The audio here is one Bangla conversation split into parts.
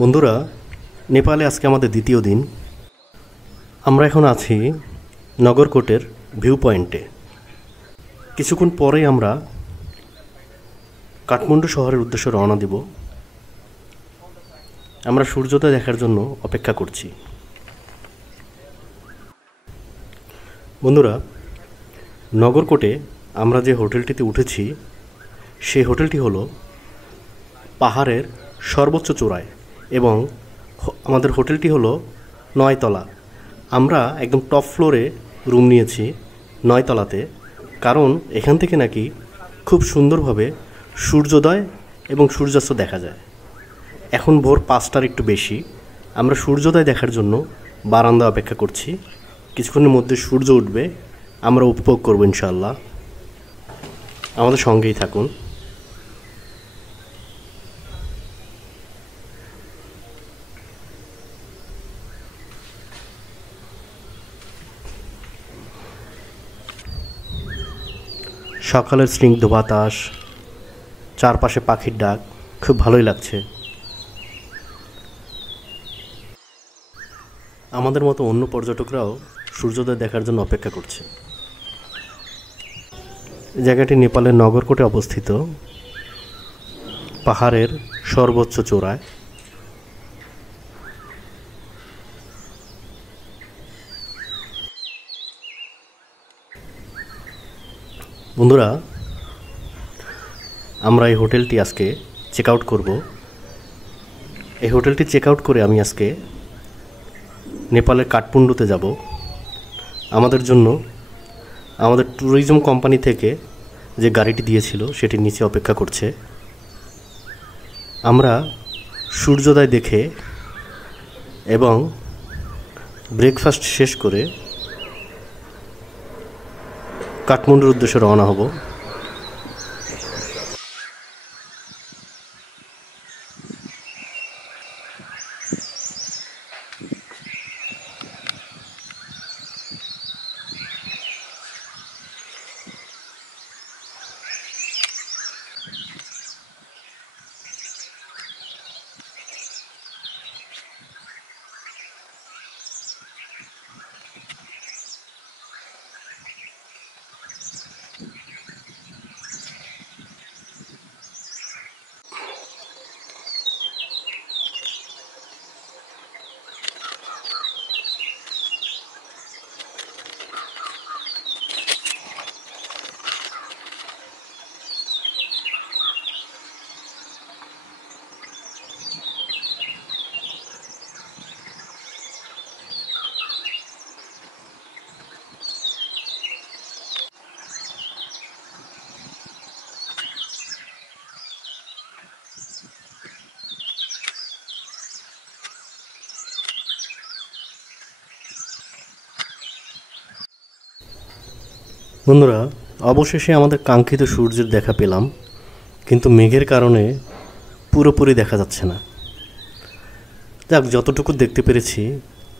বন্ধুরা, নেপালে আজকে আমাদের দ্বিতীয় দিন। আমরা এখন আছি নগরকোটের ভিউ পয়েন্টে। কিছুক্ষণ পরেই আমরা কাঠমান্ডু শহরের উদ্দেশ্যে রওনা দিব। আমরা সূর্যোদয় দেখার জন্য অপেক্ষা করছি। বন্ধুরা, নগরকোটে আমরা যে হোটেলটিতে উঠেছি সেই হোটেলটি হলো পাহাড়ের সর্বোচ্চ চূড়ায় এবং আমাদের হোটেলটি হলো 9 তলা। আমরা একদম টপ ফ্লোরে রুম নিয়েছি 9 তলাতে, কারণ এখান থেকে নাকি খুব সুন্দরভাবে সূর্যোদয় এবং সূর্যাস্ত দেখা যায়। এখন ভোর 5টার একটু বেশি। আমরা সূর্যোদয় দেখার জন্য বারান্দা অপেক্ষা করছি। কিছুক্ষণের মধ্যে সূর্য উঠবে, আমরা উপভোগ করব ইনশাআল্লাহ। আমাদের সঙ্গেই থাকুন। সকালের স্নিগ্ধ বাতাস, চারপাশে পাখির ডাক, খুব ভালোই লাগছে। আমাদের মতো অন্য পর্যটকরাও সূর্যোদয় দেখার জন্য অপেক্ষা করছে। জায়গাটি নেপালের নগরকোটে অবস্থিত, পাহাড়ের সর্বোচ্চ চূড়ায়। বন্ধুরা, আমরা এই হোটেলটি আজকে চেক আউট করব। এই হোটেলটি চেক আউট করে আমি আজকে নেপালের কাঠমান্ডুতে যাব। আমাদের জন্য আমাদের ট্যুরিজম কোম্পানি থেকে যে গাড়িটি দিয়েছিল সেটি নিচে অপেক্ষা করছে। আমরা সূর্যোদয় দেখে এবং ব্রেকফাস্ট শেষ করে কাঠমান্ডুর উদ্দেশ্যে রওনা হব। বন্ধুরা, অবশেষে আমাদের কাঙ্ক্ষিত সূর্যের দেখা পেলাম, কিন্তু মেঘের কারণে পুরোপুরি দেখা যাচ্ছে না। যাক, যতটুকু দেখতে পেরেছি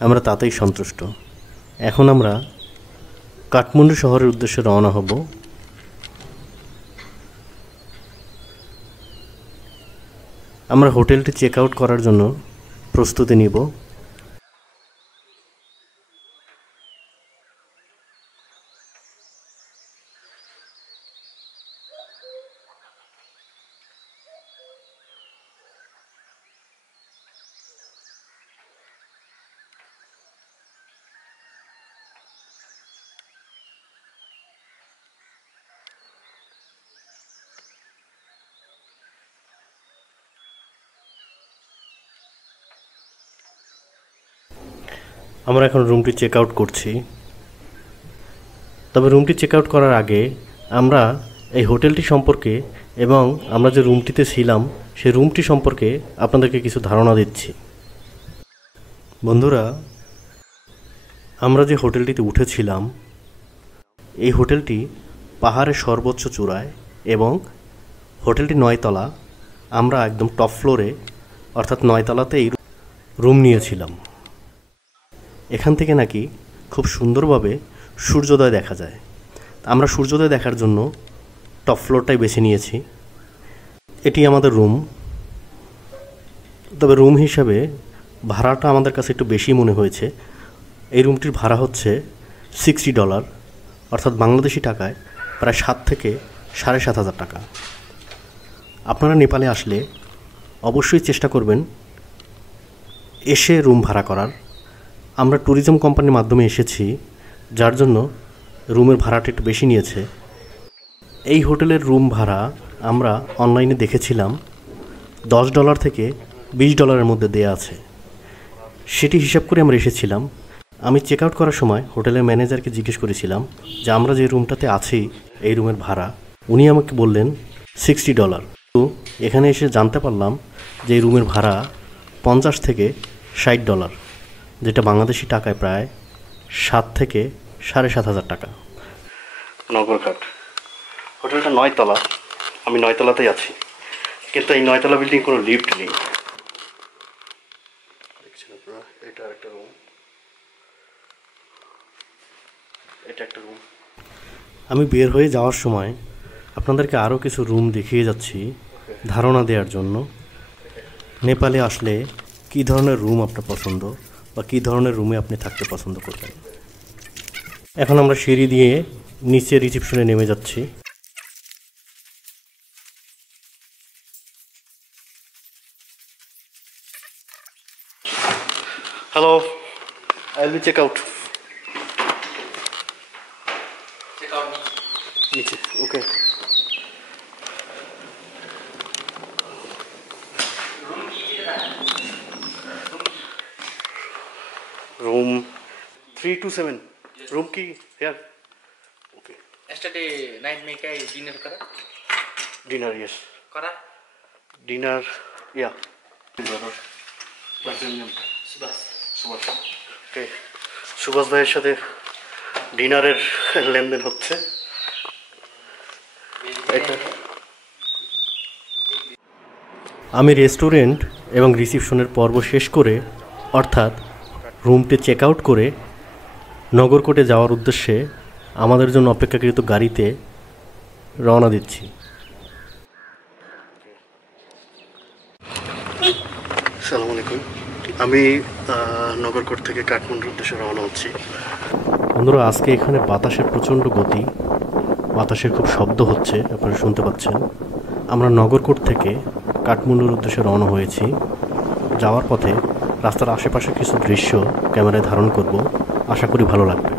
আমরা তাতেই সন্তুষ্ট। এখন আমরা কাঠমান্ডু শহরের উদ্দেশ্যে রওনা হব। আমরা হোটেলটি চেক আউট করার জন্য প্রস্তুতি নিব। আমরা এখন রুমটি চেক আউট করছি। তবে রুমটি চেক আউট করার আগে আমরা এই হোটেলটি সম্পর্কে এবং আমরা যে রুমটিতে ছিলাম সেই রুমটি সম্পর্কে আপনাদেরকে কিছু ধারণা দিচ্ছি। বন্ধুরা, আমরা যে হোটেলটিতে উঠেছিলাম এই হোটেলটি পাহাড়ের সর্বোচ্চ চূড়ায় এবং হোটেলটি 9 তলা। আমরা একদম টপ ফ্লোরে অর্থাৎ 9 তলাতেই রুম নিয়েছিলাম। এখান থেকে নাকি খুব সুন্দরভাবে সূর্যোদয় দেখা যায়। আমরা সূর্যোদয় দেখার জন্য টপ ফ্লোরটাই বেছে নিয়েছি। এটি আমাদের রুম। তবে রুম হিসাবে ভাড়াটা আমাদের কাছে একটু বেশি মনে হয়েছে। এই রুমটির ভাড়া হচ্ছে $60, অর্থাৎ বাংলাদেশি টাকায় প্রায় 7 থেকে 7,500 টাকা। আপনারা নেপালে আসলে অবশ্যই চেষ্টা করবেন এসে রুম ভাড়া করার। আমরা ট্যুরিজম কোম্পানির মাধ্যমে এসেছি, যার জন্য রুমের ভাড়াটা একটু বেশি নিয়েছে। এই হোটেলের রুম ভাড়া আমরা অনলাইনে দেখেছিলাম $10 থেকে $20 মধ্যে দেয়া আছে। সেটি হিসাব করে আমরা এসেছিলাম। আমি চেক আউট করার সময় হোটেলের ম্যানেজারকে জিজ্ঞেস করেছিলাম যে আমরা যে রুমটাতে আছি এই রুমের ভাড়া। উনি আমাকে বললেন $60। তো এখানে এসে জানতে পারলাম যে এই রুমের ভাড়া $50 থেকে $60, যেটা বাংলাদেশি টাকায় প্রায় 7 থেকে 7,500 টাকা। নগরঘাট হোটেলটা 9 তলা। আমি 9 তলাতেই আছি, কিন্তু এই 9 তলা বিল্ডিং কোনো লিফট নেই। দেখছেন আপনারা, এটা একটা রুম, এটা একটা রুম। আমি বের হয়ে যাওয়ার সময় আপনাদেরকে আরও কিছু রুম দেখিয়ে যাচ্ছি ধারণা দেওয়ার জন্য। নেপালে আসলে কী ধরনের রুম আপনার পছন্দ বা কী ধরনের রুমে আপনি থাকতে পছন্দ করবেন। এখন আমরা সিঁড়ি দিয়ে নিচে রিসেপশনে নেমে যাচ্ছি। Hello, I will check out. নিচে, ওকে। रूम 327 रूम की यार। ओके, yesterday night में क्या डिनर करा? डिनर यस करा? डिनर या सुबह ওকে। সুভাষ ভাইয়ের সাথে ডিনারের লেনদেন হচ্ছে। আমি রেস্টুরেন্ট এবং রিসেপশনের পর্ব শেষ করে, অর্থাৎ রুমটি চেক আউট করে নগরকোটে যাওয়ার উদ্দেশ্যে আমাদের জন্য অপেক্ষাকৃত গাড়িতে রওনা দিচ্ছি। আসসালামু আলাইকুম। আমি নগরকোট থেকে কাঠমান্ডুর উদ্দেশ্যে রওনা হচ্ছি। বন্ধুরা, আজকে এখানে বাতাসের প্রচণ্ড গতি, বাতাসের খুব শব্দ হচ্ছে, আপনারা শুনতে পাচ্ছেন। আমরা নগরকোট থেকে কাঠমান্ডুর উদ্দেশ্যে রওনা হয়েছি। যাওয়ার পথে রাস্তার আশেপাশে কিছু দৃশ্য ক্যামেরায় ধারণ করব, আশা করি ভালো লাগবে।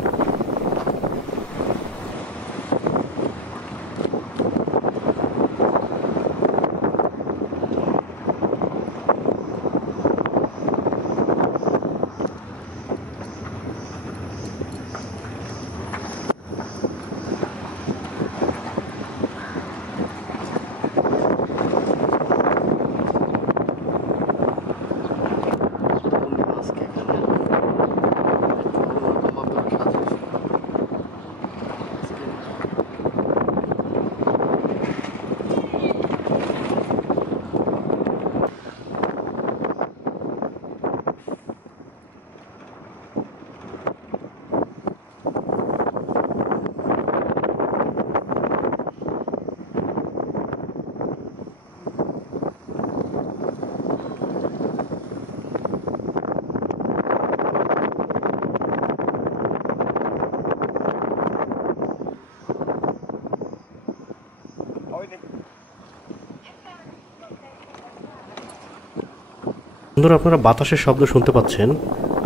বন্ধুরা, আপনারা বাতাসের শব্দ শুনতে পাচ্ছেন।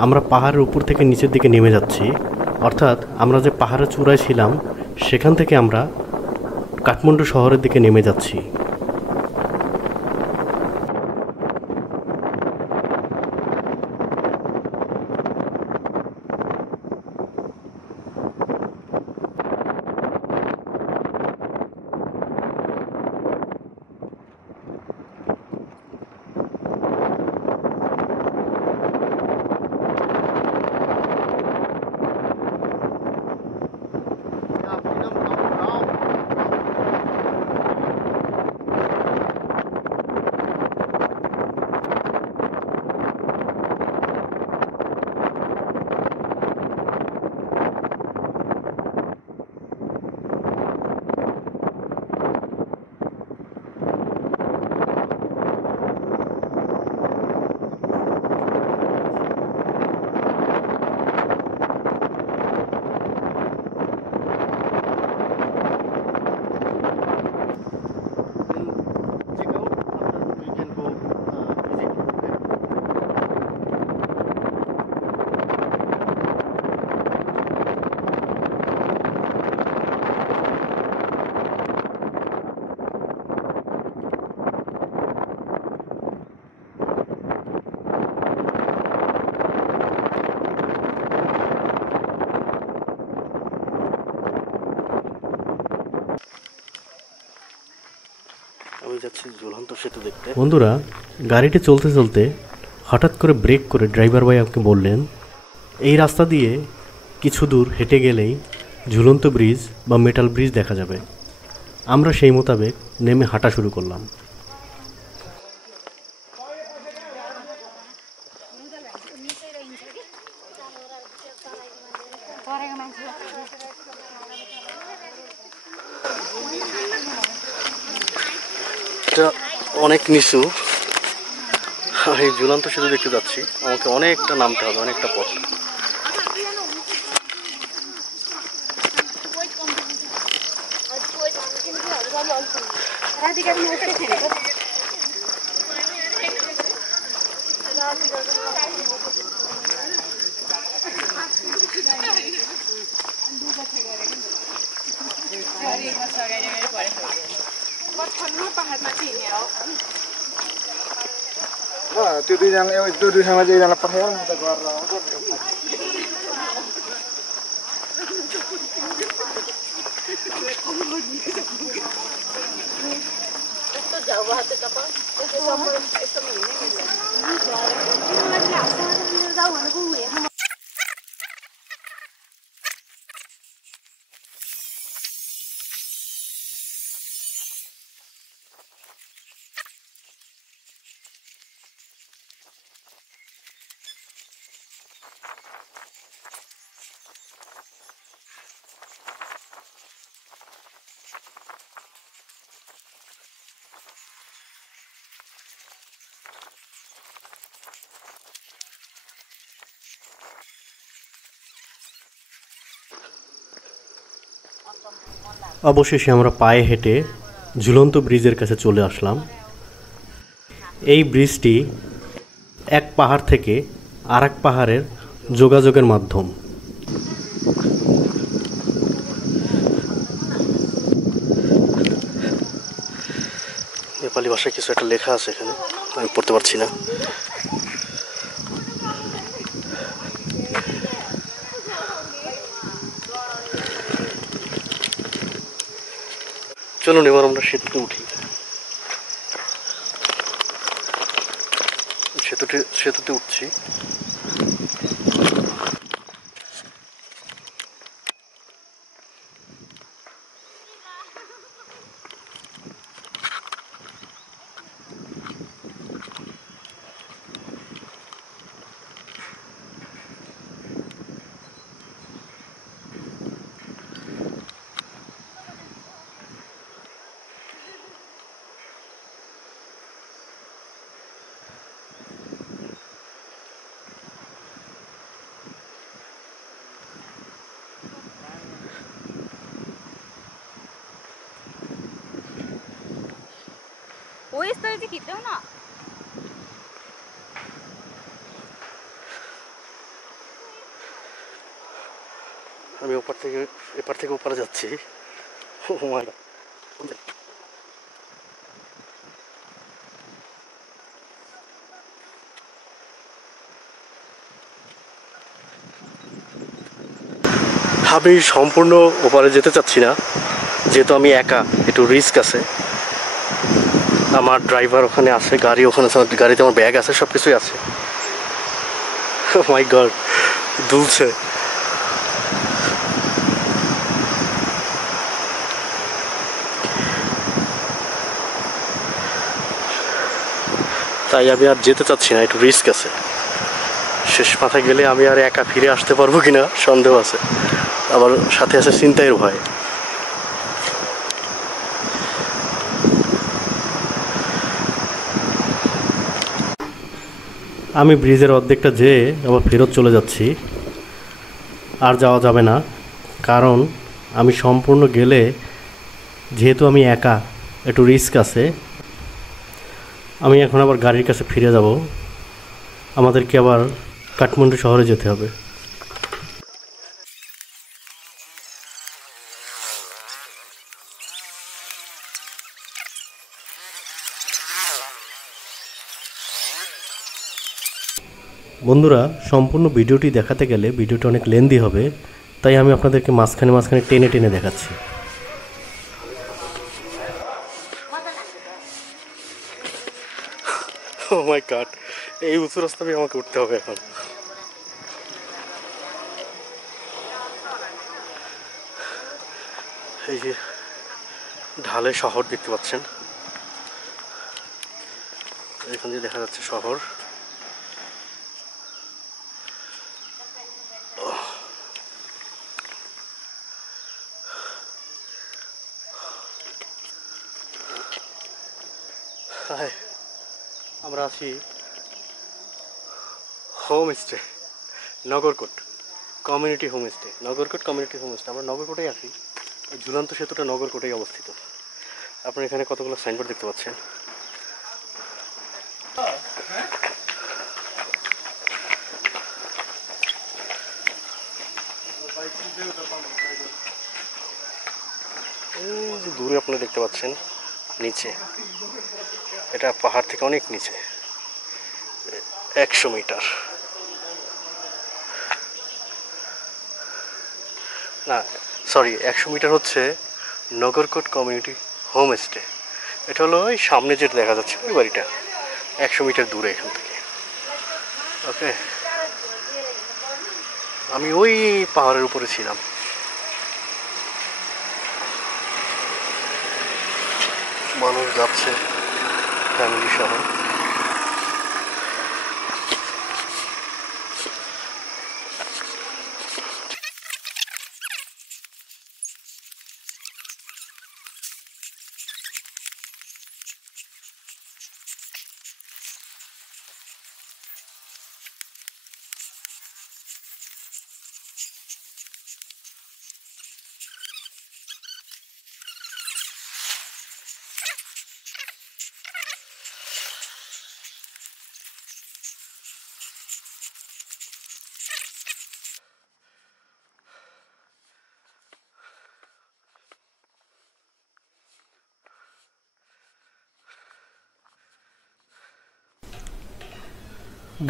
আমরা পাহাড়ের উপর থেকে নিচের দিকে নেমে যাচ্ছি, অর্থাৎ আমরা যে পাহাড়ের চূড়ায় ছিলাম সেখান থেকে আমরা কাঠমান্ডু শহরের দিকে নেমে যাচ্ছি। যাচ্ছি ঝুলন্ত সেতু দেখতে। বন্ধুরা, গাড়িটি চলতে চলতে হঠাৎ করে ব্রেক করে ড্রাইভার ভাই আমাকে বললেন, এই রাস্তা দিয়ে কিছু দূর হেঁটে গেলেই ঝুলন্ত ব্রিজ বা মেটাল ব্রিজ দেখা যাবে। আমরা সেই মোতাবেক নেমে হাঁটা শুরু করলাম। এটা অনেক নিচু, আমি ঝুলন্ত সেতু দেখতে যাচ্ছি, আমাকে অনেকটা নামতে হবে, অনেকটা পথ। Itu yang itu sama aja yang lapar ya, kita keluar. Itu jauh hati apa? Itu sama itu ini. অবশেষে আমরা পায়ে হেঁটে ঝুলন্ত ব্রিজের কাছে চলে আসলাম। এই ব্রিজটি এক পাহাড় থেকে আরেক পাহাড়ের যোগাযোগের মাধ্যম। নেপালি ভাষায় কিছু একটা লেখা আছে এখানে, আমি পড়তে পারছি না। চলুন এবার আমরা সেতুতে উঠি। সেতুতে উঠছি। ওই স্তরে খেতেও না। আমি এপার থেকে ওপারে যাচ্ছি। আমি সম্পূর্ণ ওপারে যেতে চাচ্ছি না, যেহেতু আমি একা, একটু রিস্ক আছে। আমার ড্রাইভার ওখানে আছে, গাড়ি ওখানে আছে, গাড়িতে আমার ব্যাগ আছে, সব কিছুই আছে। মাই গড, দুলছে। তাই আমি আর যেতে চাচ্ছি না, একটু রিস্ক আছে। শেষ মাথায় গেলে আমি আর একা ফিরে আসতে পারবো কিনা সন্দেহ আছে, আবার সাথে আছে ছিনতাইয়ের ভয়। আমি ব্রিজের অর্ধেকটা যেয়ে আবার ফেরত চলে যাচ্ছি। আর যাওয়া যাবে না, কারণ আমি সম্পূর্ণ গেলে, যেহেতু আমি একা, একটু রিস্ক আছে। আমি এখন আবার গাড়ির কাছে ফিরে যাব, আমাদেরকে আবার কাঠমান্ডু শহরে যেতে হবে। বন্ধুরা, সম্পূর্ণ ভিডিওটি দেখাতে গেলে ভিডিওটি অনেক লেন্দি হবে, তাই আমি আপনাদেরকে মাঝখানে টেনে টেনে দেখাচ্ছি। মাই গড, এই উঁচু রাস্তা দিয়ে আমাকে উঠতে হবে এখন। এই যে ঢালে শহর দেখতে পাচ্ছেন, এখান দিয়ে দেখা যাচ্ছে শহর। আমরা আছি homestay, Nagarkot community homestay. Nagarkot community homestay, আমরা নগরকোটেই আছি। ঝুলন্ত সেতুটা নগরকোটেই অবস্থিত। আপনারা এখানে কতগুলো সাইনবোর্ড দেখতে পাচ্ছেন। এই যে দূরে আপনারা দেখতে পাচ্ছেন নিচে, এটা পাহাড় থেকে অনেক নিচে, 100 মিটার না, সরি 100 মিটার হচ্ছে নগরকোট কমিউনিটি হোমস্টে। এটা হলো ওই সামনে যেটা দেখা যাচ্ছে ওই বাড়িটা, 100 মিটার দূরে এখান থেকে। ওকে, আমি ওই পাহাড়ের উপরে ছিলাম। মানুষ যাচ্ছে ফ্যামিলি সহ।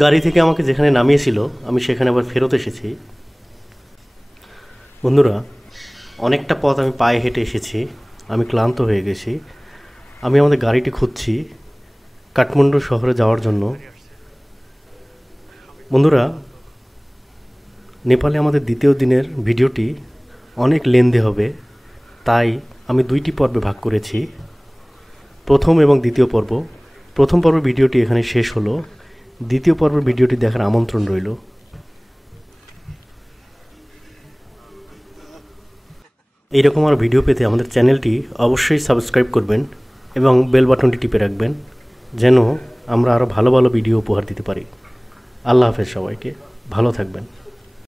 গাড়ি থেকে আমাকে যেখানে নামিয়েছিল আমি সেখানে আবার ফেরত এসেছি। বন্ধুরা, অনেকটা পথ আমি পায়ে হেঁটে এসেছি, আমি ক্লান্ত হয়ে গেছি। আমি আমাদের গাড়িটি খুঁজছি কাঠমান্ডু শহরে যাওয়ার জন্য। বন্ধুরা, নেপালে আমাদের দ্বিতীয় দিনের ভিডিওটি অনেক লেন্দি হবে, তাই আমি 2টি পর্বে ভাগ করেছি, প্রথম এবং দ্বিতীয় পর্ব। প্রথম পর্বের ভিডিওটি এখানে শেষ হলো, দ্বিতীয় পর্বের ভিডিওটি দেখার আমন্ত্রণ রইল। এইরকম আর ভিডিও পেতে আমাদের চ্যানেলটি অবশ্যই সাবস্ক্রাইব করবেন এবং বেল বাটনটি টিপে রাখবেন, যেন আমরা আরও ভালো ভালো ভিডিও উপহার দিতে পারি। আল্লাহ হাফেজ, সবাইকে ভালো থাকবেন।